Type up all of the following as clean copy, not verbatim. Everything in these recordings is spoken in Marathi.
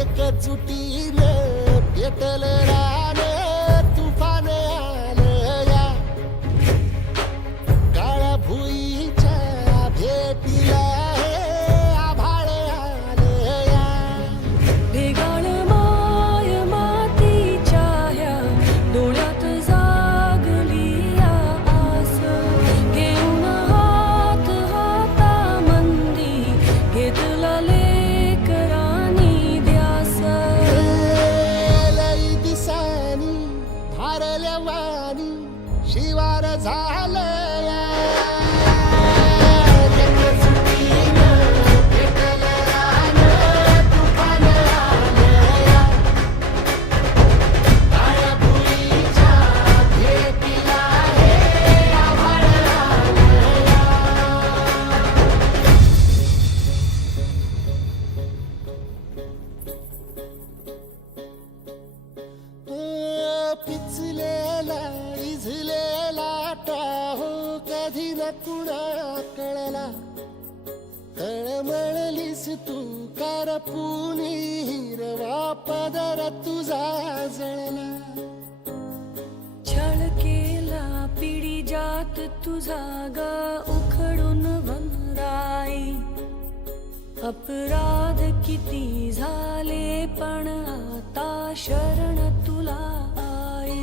एकजुटीने पेटलं रान तुफान आलं या काळ्या भुईच्या भेटीला हे आभाळ आलं या ढेगाळ माय मातीच्या ह्या डोळ्यात जागली या आस घेऊन हात हातामंदी घेतला लेकरांनी ध्यास लई दिसानी भारल्या वाणी शिवार झालं या एकजुटीनं पेटलं रान तुफान आलं या काळ्या भुईच्या भेटीला हे आभाळ आलं या पिचलेला इझलेला टाहो कधी न कुणा कळला तळमळलीस तू करपुनी हिरवा पदर तुझा जळला छळ केला पिढी जात तुझा ग उखडून वनराई अपराध किती झाले पण आता शरण तुला आई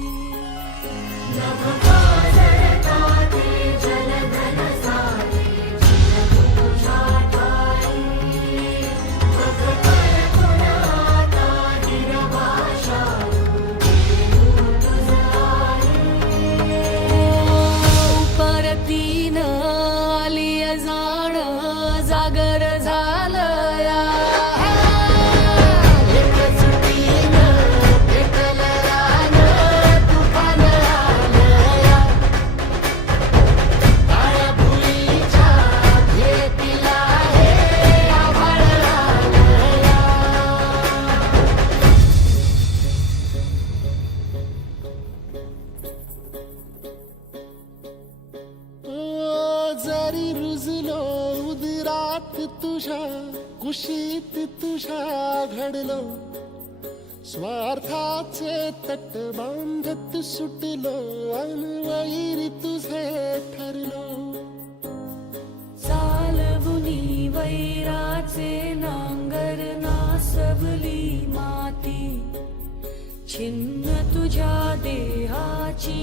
परतीन आली जाण जागर झालं या एकजुटीनं पेटलं रान तुफान आलं या काळ्या भुईच्या भेटीला हे आभाळ आलं या जरी रुजलो उदरात तुझ्या कुशीत तुझ्या घडलो स्वार्थाचे तट बांधत सुटलो अनवैरी तुझे ठरलो चालवुनी वैराचे नांगर नासवली माती छिन्न तुझ्या देहाची